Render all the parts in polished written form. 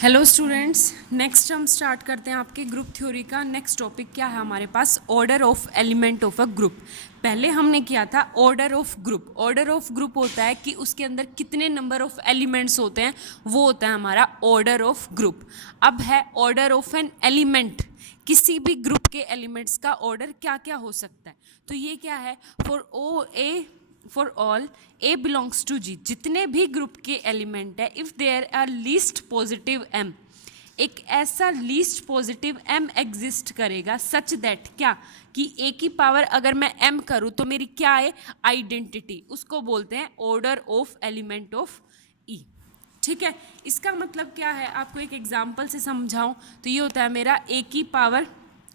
Hello students, next हम start करते हैं आपके ग्रुप थ्योरी का। नेक्स्ट टॉपिक क्या है हमारे पास? Order of element of a group. पहले हमने किया था order of group. Order of group होता है कि उसके अंदर कितने नंबर ऑफ एलिमेंट्स होते हैं, वो होता है हमारा ऑर्डर ऑफ ग्रुप। अब है ऑर्डर ऑफ एन एलिमेंट। किसी भी ग्रुप के एलिमेंट्स का ऑर्डर क्या क्या हो सकता है। तो ये क्या है? For all a belongs to G, जितने भी ग्रुप के एलिमेंट है, if there are least positive m, एक ऐसा लीस्ट पॉजिटिव एम एग्जिस्ट करेगा सच दैट क्या कि ए की पावर अगर मैं एम करूँ तो मेरी क्या है? आइडेंटिटी। उसको बोलते हैं ऑर्डर ऑफ एलिमेंट ऑफ ई। ठीक है, इसका मतलब क्या है? आपको एक एग्जाम्पल से समझाऊं तो ये होता है मेरा ए की power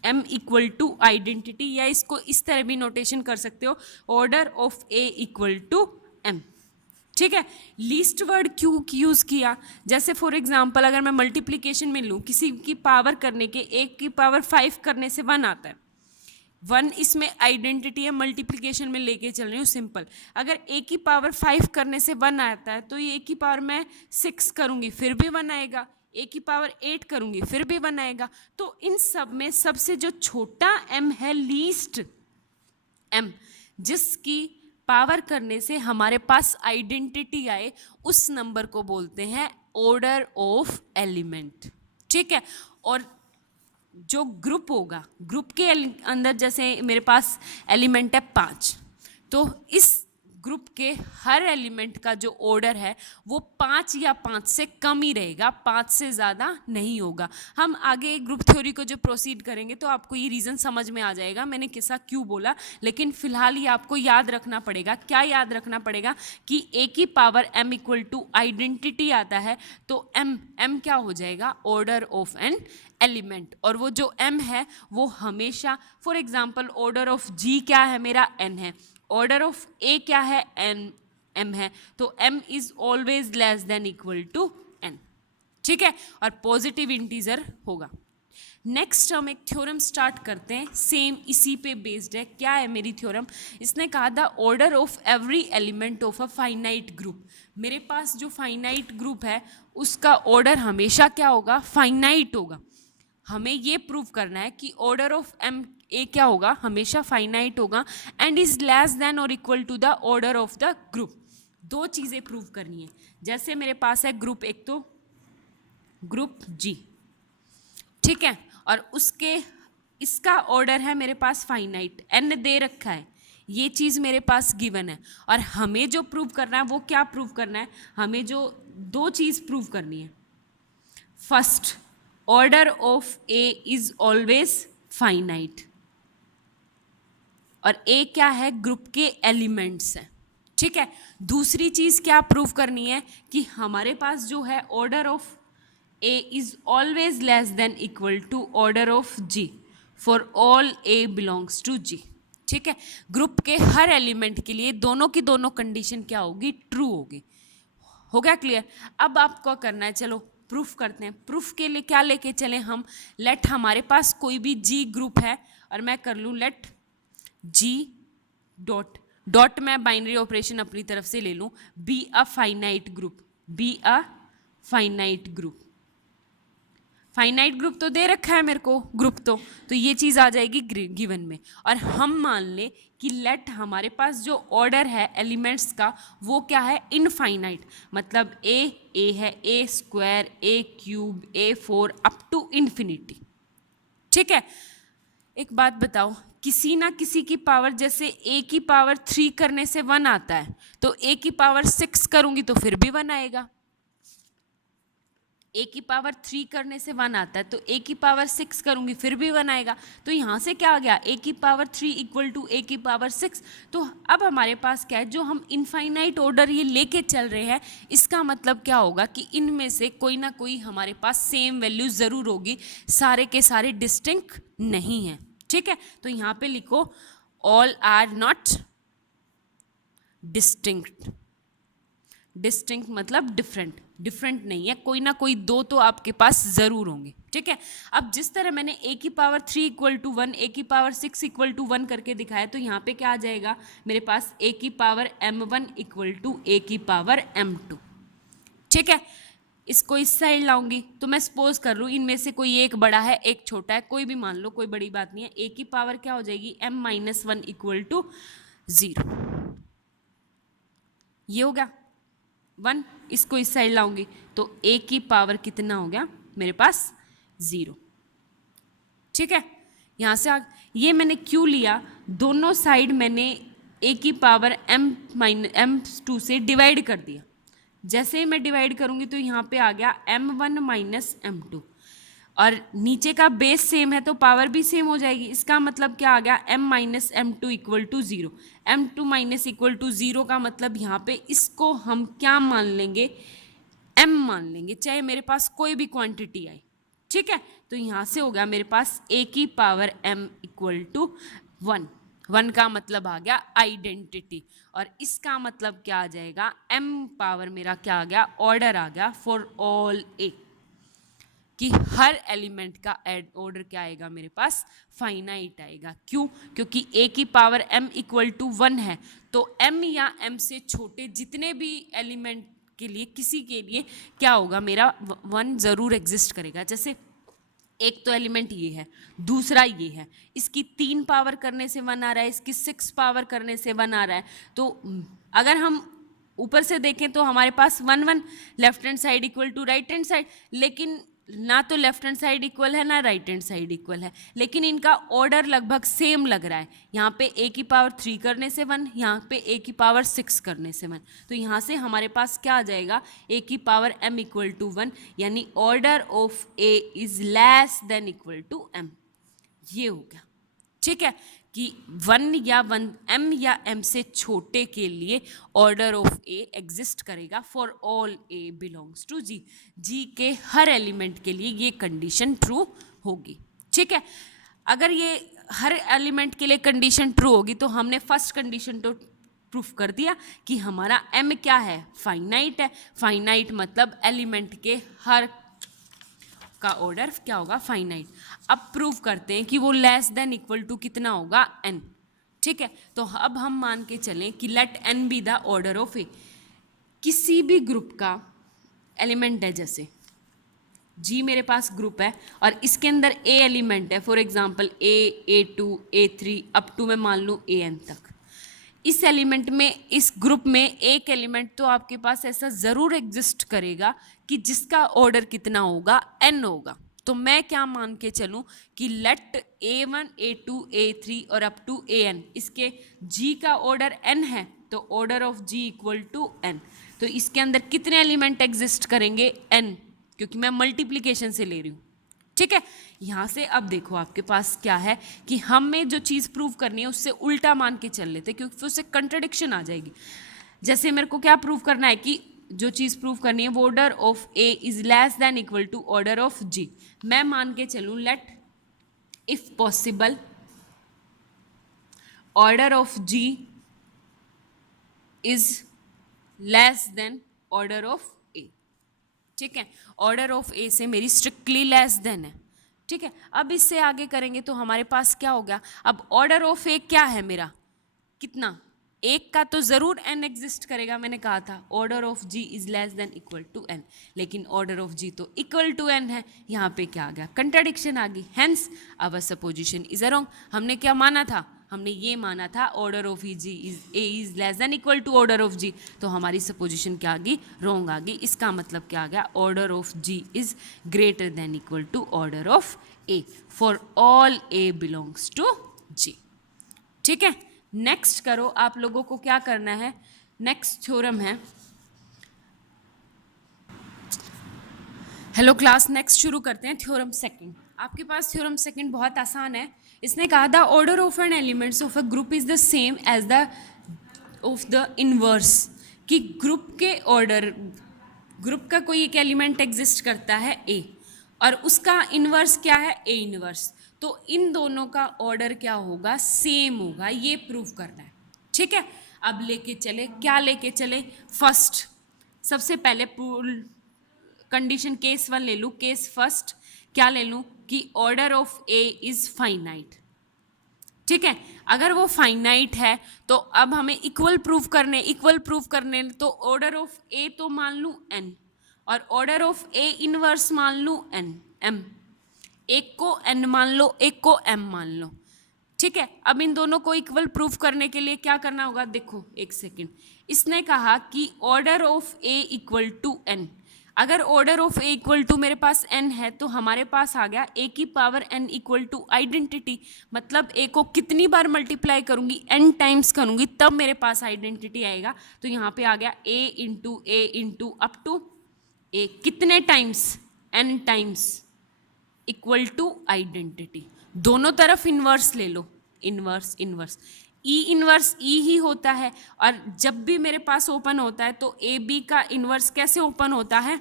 m equal to identity, या इसको इस तरह भी नोटेशन कर सकते हो, order of a equal to m। ठीक है, लीस्ट वर्ड क्यों यूज़ किया? जैसे फॉर एग्जांपल अगर मैं मल्टीप्लिकेशन में लूँ, किसी की पावर करने के, एक की पावर 5 करने से 1 आता है। 1 इसमें आइडेंटिटी है, मल्टीप्लिकेशन में लेके चल रही हूँ सिंपल। अगर ए की पावर 5 करने से 1 आता है तो ये ए की पावर मैं 6 करूँगी फिर भी 1 आएगा, ए की पावर 8 करूँगी फिर भी 1 आएगा। तो इन सब में सबसे जो छोटा m है, लीस्ट m, जिसकी पावर करने से हमारे पास आइडेंटिटी आए, उस नंबर को बोलते हैं ऑर्डर ऑफ एलिमेंट। ठीक है, और जो ग्रुप होगा, ग्रुप के अंदर जैसे मेरे पास एलिमेंट है 5, तो इस ग्रुप के हर एलिमेंट का जो ऑर्डर है वो 5 या 5 से कम ही रहेगा, 5 से ज़्यादा नहीं होगा। हम आगे ग्रुप थ्योरी को जो प्रोसीड करेंगे तो आपको ये रीज़न समझ में आ जाएगा मैंने किस्सा क्यों बोला। लेकिन फिलहाल ये आपको याद रखना पड़ेगा। क्या याद रखना पड़ेगा? कि ए की power m equal to identity आता है तो m क्या हो जाएगा? Order of an element. और वो जो m है वो हमेशा, for example order of g क्या है? मेरा n है। ऑर्डर ऑफ ए क्या है? m है। तो m is always less than equal to n। ठीक है, और पॉजिटिव इंटीजर होगा। नेक्स्ट हम एक थ्योरम स्टार्ट करते हैं, सेम इसी पे बेस्ड है। क्या है मेरी थ्योरम? इसने कहा the order of every element of a finite group. मेरे पास जो फाइनाइट ग्रुप है उसका ऑर्डर हमेशा क्या होगा? फाइनाइट होगा। हमें ये प्रूव करना है कि ऑर्डर ऑफ एम ए क्या होगा? हमेशा फाइनाइट होगा एंड इज लेस देन और equal to the order of the group. दो चीज़ें प्रूव करनी है। जैसे मेरे पास है ग्रुप, एक तो ग्रुप जी, ठीक है, और उसके इसका ऑर्डर है मेरे पास फाइनाइट, एन दे रखा है, ये चीज़ मेरे पास गिवन है। और हमें जो प्रूव करना है वो क्या प्रूव करना है? हमें जो दो चीज़ प्रूव करनी है। First, order of A is always finite, और ए क्या है? ग्रुप के एलिमेंट्स हैं। ठीक है, दूसरी चीज़ क्या प्रूव करनी है? कि हमारे पास जो है order of A is always less than equal to order of G for all a belongs to G. ठीक है, ग्रुप के हर एलिमेंट के लिए दोनों की दोनों कंडीशन क्या होगी? ट्रू होगी। हो गया क्लियर? अब आपको करना है, चलो प्रूफ करते हैं। प्रूफ के लिए क्या लेके चलें हम? लेट हमारे पास कोई भी जी ग्रुप है और मैं कर लूँ लेट जी डॉट डॉट, मैं बाइनरी ऑपरेशन अपनी तरफ से ले लूँ, be a finite group, be a finite group. Finite group तो दे रखा है मेरे को ग्रुप, तो ये चीज़ आ जाएगी गिवन में। और हम मान लें कि लेट हमारे पास जो ऑर्डर है एलिमेंट्स का वो क्या है? इनफाइनाइट, मतलब ए है, a square, a cube, A4 up to infinity. ठीक है, एक बात बताओ, किसी ना किसी की पावर, जैसे ए की पावर 3 करने से 1 आता है तो ए की पावर 6 करूँगी तो फिर भी 1 आएगा। ए की पावर 3 करने से 1 आता है तो ए की पावर 6 करूँगी फिर भी 1 आएगा। तो यहाँ से क्या आ गया? ए की पावर 3 इक्वल टू ए की पावर 6। तो अब हमारे पास क्या है? जो हम इनफाइनाइट ऑर्डर ये लेके चल रहे हैं, इसका मतलब क्या होगा? कि इनमें से कोई ना कोई हमारे पास सेम वैल्यू ज़रूर होगी, सारे के सारे डिस्टिंक्ट नहीं हैं। ठीक है, तो यहाँ पे लिखो all are not distinct. Distinct मतलब डिफरेंट, डिफरेंट नहीं है, कोई ना कोई दो तो आपके पास ज़रूर होंगे। ठीक है, अब जिस तरह मैंने ए की पावर 3 इक्वल टू 1, ए की पावर 6 इक्वल टू 1 करके दिखाया, तो यहाँ पे क्या आ जाएगा? मेरे पास ए की पावर m1 इक्वल टू ए की पावर m2। ठीक है, इसको इस साइड लाऊंगी तो मैं सपोज कर लूँ इनमें से कोई एक बड़ा है एक छोटा है, कोई भी मान लो, कोई बड़ी बात नहीं है। ए की पावर क्या हो जाएगी, m-1 इक्वल टू 0। ये हो गया 1, इसको इस साइड लाऊंगी तो ए की पावर कितना हो गया मेरे पास 0। ठीक है, यहाँ से ये मैंने क्यों लिया, दोनों साइड मैंने ए की पावर m-2 से डिवाइड कर दिया। जैसे ही मैं डिवाइड करूँगी तो यहाँ पे आ गया m1 माइनस m2, और नीचे का बेस सेम है तो पावर भी सेम हो जाएगी। इसका मतलब क्या आ गया, m minus m2 equal to 0। m2 minus equal to 0 का मतलब यहाँ पे इसको हम क्या मान लेंगे, m मान लेंगे, चाहे मेरे पास कोई भी क्वांटिटी आए। ठीक है, तो यहाँ से हो गया मेरे पास a की पावर m इक्वल टू 1। 1 का मतलब आ गया आइडेंटिटी, और इसका मतलब क्या आ जाएगा, m पावर मेरा क्या आ गया, ऑर्डर आ गया फॉर ऑल a, कि हर एलिमेंट का ऑर्डर क्या आएगा मेरे पास, फाइनाइट आएगा। क्यों, क्योंकि a की पावर m इक्वल टू 1 है, तो m या m से छोटे जितने भी एलिमेंट के लिए किसी के लिए क्या होगा, मेरा 1 ज़रूर एग्जिस्ट करेगा। जैसे एक तो एलिमेंट ये है, दूसरा ये है, इसकी 3 पावर करने से 1 आ रहा है, इसकी 6 पावर करने से 1 आ रहा है। तो अगर हम ऊपर से देखें तो हमारे पास 1 1 left hand side equal to right hand side, लेकिन ना तो लेफ्ट हैंड साइड इक्वल है ना राइट हैंड साइड इक्वल है, लेकिन इनका ऑर्डर लगभग सेम लग रहा है। यहाँ पे a की पावर 3 करने से 1, यहाँ पे a की पावर 6 करने से 1, तो यहाँ से हमारे पास क्या आ जाएगा, a की पावर m इक्वल टू 1, यानी order of a is less than equal to m। ये हो गया। ठीक है, कि 1 या 1 m या m से छोटे के लिए ऑर्डर ऑफ a एग्जिस्ट करेगा for all a belongs to g। g के हर एलिमेंट के लिए ये कंडीशन ट्रू होगी। ठीक है, अगर ये हर एलिमेंट के लिए कंडीशन ट्रू होगी तो हमने फर्स्ट कंडीशन तो प्रूफ कर दिया कि हमारा m क्या है, फाइनाइट है। फाइनाइट मतलब एलिमेंट के हर का ऑर्डर क्या होगा, फाइनाइट। अब प्रूव करते हैं कि वो लेस देन इक्वल टू कितना होगा, n। ठीक है, तो अब हम मान के चलें कि let n be the order of a। किसी भी ग्रुप का एलिमेंट है, जैसे g मेरे पास ग्रुप है और इसके अंदर a एलिमेंट है, for example a, a2, a3 up to मैं मान लूँ an तक। इस एलिमेंट में, इस ग्रुप में एक एलिमेंट तो आपके पास ऐसा ज़रूर एग्जिस्ट करेगा कि जिसका ऑर्डर कितना होगा, n होगा। तो मैं क्या मान के चलूँ कि लेट a1, a2, a3 और अप टू an, इसके g का ऑर्डर n है, तो order of g equal to n। तो इसके अंदर कितने एलिमेंट एग्जिस्ट करेंगे, n, क्योंकि मैं मल्टीप्लिकेशन से ले रही हूँ। ठीक है, यहाँ से अब देखो आपके पास क्या है कि हमें जो चीज़ प्रूव करनी है उससे उल्टा मान के चल लेते, क्योंकि फिर उससे कंट्रडिक्शन आ जाएगी। जैसे मेरे को क्या प्रूव करना है कि जो चीज़ प्रूव करनी है वो order of a is less than equal to order of g। मैं मान के चलूँ let if possible order of g is less than order of a। ठीक है, ऑर्डर ऑफ a से मेरी स्ट्रिक्टली लेस देन है। ठीक है, अब इससे आगे करेंगे तो हमारे पास क्या हो गया, अब ऑर्डर ऑफ a क्या है मेरा, कितना, एक का तो ज़रूर n एग्जिस्ट करेगा। मैंने कहा था order of g is less than equal to n, लेकिन ऑर्डर ऑफ g तो इक्वल टू n है। यहाँ पे क्या आ गया, कंट्राडिक्शन आ गई, hence our supposition is wrong. हमने क्या माना था, हमने ये माना था order of g is a is less than equal to order of g, तो हमारी सपोजिशन क्या आ गई, रॉन्ग आ गई। इसका मतलब क्या आ गया, order of g is greater than equal to order of a for all a belongs to g। ठीक है, नेक्स्ट करो, आप लोगों को क्या करना है, नेक्स्ट थ्योरम है। हेलो क्लास, नेक्स्ट शुरू करते हैं थ्योरम सेकंड। आपके पास थ्योरम सेकंड बहुत आसान है। इसने कहा the order of an elements of a group is the same as the of the inverse, कि ग्रुप के ऑर्डर, ग्रुप का कोई एक एलिमेंट एग्जिस्ट करता है a और उसका इनवर्स क्या है, a इनवर्स, तो इन दोनों का ऑर्डर क्या होगा, सेम होगा, ये प्रूव करना है। ठीक है, अब लेके चले, क्या लेके चले, फर्स्ट सबसे पहले कंडीशन केस 1 ले लूँ, केस फर्स्ट क्या ले लूँ कि order of a is finite. ठीक है, अगर वो फाइनाइट है तो अब हमें इक्वल प्रूफ करने तो ऑर्डर ऑफ a तो मान लूँ n, और ऑर्डर ऑफ ए इनवर्स मान लूँ n m, एक को n मान लो, एक को m मान लो, ठीक है। अब इन दोनों को इक्वल प्रूफ करने के लिए क्या करना होगा, देखो एक सेकेंड, इसने कहा कि order of A equal to n, अगर order of A equal to मेरे पास n है तो हमारे पास आ गया a की power n equal to identity, मतलब a को कितनी बार मल्टीप्लाई करूंगी, n टाइम्स करूंगी, तब मेरे पास आइडेंटिटी आएगा। तो यहाँ पे आ गया a into up to a, कितने times, n times, equal to identity. दोनों तरफ इन्वर्स ले लो, inverse inverse, E inverse E ही होता है, और जब भी मेरे पास ओपन होता है तो ए बी का इन्वर्स कैसे ओपन होता है,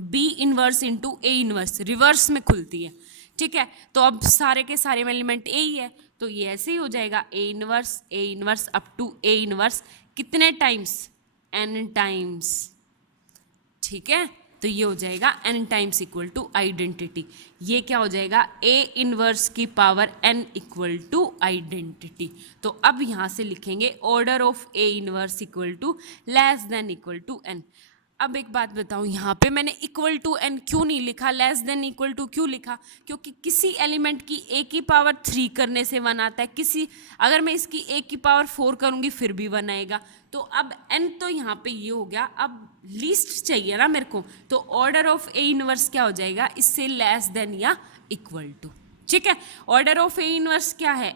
B inverse into A inverse, reverse में खुलती है, ठीक है। तो अब सारे के सारे एलिमेंट ए ही है, तो ये ऐसे ही हो जाएगा a inverse up to a inverse, कितने टाइम्स, एन टाइम्स, ठीक है। तो ये हो जाएगा n times equal to identity, ये क्या हो जाएगा a इनवर्स की power n equal to identity. तो अब यहाँ से लिखेंगे order of a inverse equal to less than equal to n। अब एक बात बताऊँ, यहाँ पे मैंने इक्वल टू n क्यों नहीं लिखा, लेस देन इक्वल टू क्यों लिखा, क्योंकि किसी एलिमेंट की a की पावर 3 करने से 1 आता है, किसी अगर मैं इसकी a की पावर 4 करूँगी फिर भी 1 आएगा। तो अब n तो यहाँ पे ये हो गया, अब लीस्ट चाहिए ना मेरे को, तो ऑर्डर ऑफ a इनवर्स क्या हो जाएगा, इससे लेस देन या इक्वल टू, ठीक है। ऑर्डर ऑफ a इनवर्स क्या है,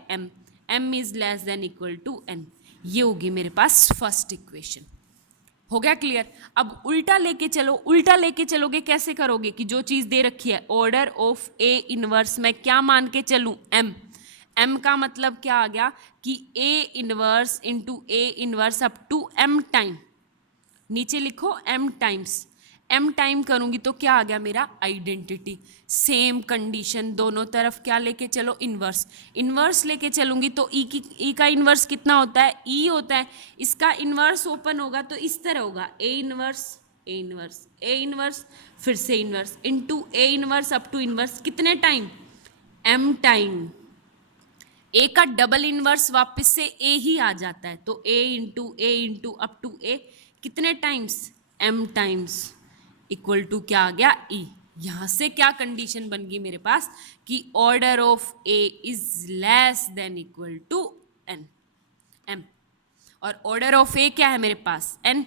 m is less than equal to n, ये होगी मेरे पास फर्स्ट इक्वेशन। हो गया क्लियर। अब उल्टा लेके चलो, उल्टा लेके चलोगे कैसे करोगे कि जो चीज़ दे रखी है ऑर्डर ऑफ ए इनवर्स में क्या मान के चलूँ, m का मतलब क्या आ गया कि a inverse into A inverse up to m time, नीचे लिखो m टाइम्स, m टाइम करूँगी तो क्या आ गया मेरा आइडेंटिटी। सेम कंडीशन दोनों तरफ क्या लेके चलो, इन्वर्स, इन्वर्स लेके चलूँगी तो ई का इन्वर्स कितना होता है, ई होता है, इसका इन्वर्स ओपन होगा तो इस तरह होगा A inverse A inverse A inverse, फिर से inverse into A inverse up to inverse, कितने टाइम, m टाइम, ए का डबल इन्वर्स वापस से ए ही आ जाता है, तो A into up to A, कितने times, m times, equal to क्या आ गया ई। यहाँ से क्या कंडीशन बन गई मेरे पास कि order of A is less than equal to N, m, और ऑर्डर ऑफ ए क्या है मेरे पास n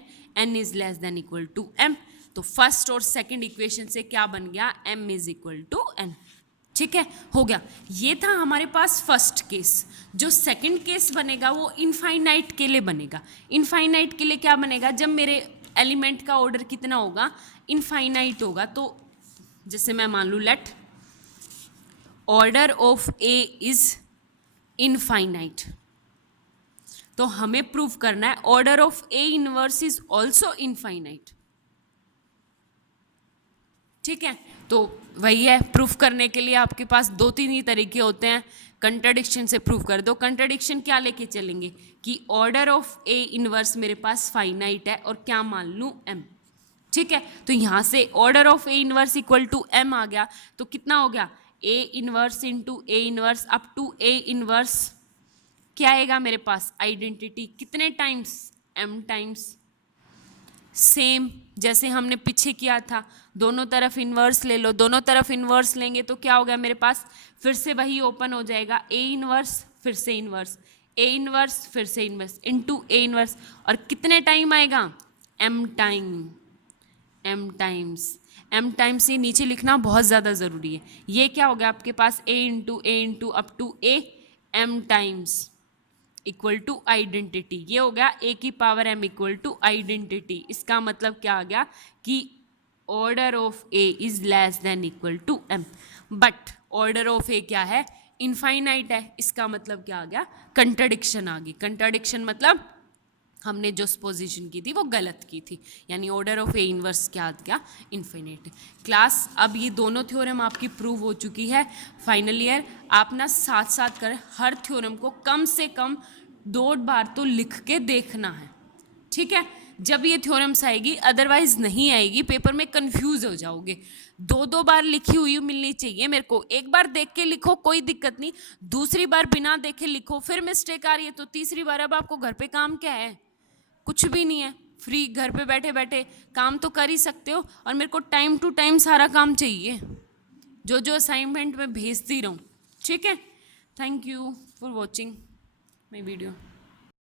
is less than equal to m। तो फर्स्ट और सेकंड इक्वेशन से क्या बन गया, m इज इक्वल टू n, ठीक है, हो गया। ये था हमारे पास फर्स्ट केस। जो सेकंड केस बनेगा वो इनफाइनाइट के लिए बनेगा। इनफाइनाइट के लिए क्या बनेगा, जब मेरे एलिमेंट का ऑर्डर कितना होगा, इनफाइनाइट होगा। तो जैसे मैं मान लूँ let order of A is infinite, तो हमें प्रूव करना है order of A inverse is also infinite, ठीक है। तो वही है, प्रूफ करने के लिए आपके पास 2-3 ही तरीके होते हैं। कंट्राडिक्शन से प्रूफ कर दो। कंट्राडिक्शन क्या लेके चलेंगे कि ऑर्डर ऑफ ए इनवर्स मेरे पास फाइनाइट है और क्या मान लूँ m, ठीक है। तो यहाँ से order of A inverse equal to m आ गया, तो कितना हो गया A inverse into A inverse up to A inverse, क्या आएगा मेरे पास आइडेंटिटी, कितने टाइम्स, m टाइम्स। सेम जैसे हमने पीछे किया था, दोनों तरफ इन्वर्स ले लो, दोनों तरफ इन्वर्स लेंगे तो क्या हो गया मेरे पास, फिर से वही ओपन हो जाएगा ए इन्वर्स फिर से इन्वर्स, ए इन्वर्स फिर से इन्वर्स इंटू ए इन्वर्स, और कितने टाइम आएगा m time, m times. m times ये नीचे लिखना बहुत ज़्यादा ज़रूरी है। ये क्या हो गया आपके पास a into up to a m times equal to identity, ये हो गया ए की power m equal to identity. इसका मतलब क्या आ गया कि order of A is less than equal to m, but order of ए क्या है, इनफाइनाइट है। इसका मतलब क्या आ गया, कंट्राडिक्शन आ गई। कंट्राडिक्शन मतलब हमने जो सपोजिशन की थी वो गलत की थी, यानी ऑर्डर ऑफ ए इनवर्स क्या आ गया, इनफाइनाइट। क्लास अब ये दोनों थ्योरम आपकी प्रूव हो चुकी है। फाइनल ईयर आप ना साथ साथ करें, हर थ्योरम को कम से कम 2 बार तो लिख के देखना है, ठीक है, जब ये थ्योरम्स आएगी, अदरवाइज नहीं आएगी, पेपर में कंफ्यूज हो जाओगे। 2 बार लिखी हुई मिलनी चाहिए मेरे को। एक बार देख के लिखो कोई दिक्कत नहीं, दूसरी बार बिना देखे लिखो, फिर मिस्टेक आ रही है तो तीसरी बार अब आपको घर पे काम क्या है, कुछ भी नहीं है, फ्री घर पे बैठे बैठे काम तो कर ही सकते हो, और मेरे को टाइम टू टाइम सारा काम चाहिए, जो जो असाइनमेंट मैं भेजती रहूँ, ठीक है। Thank you for watching my video.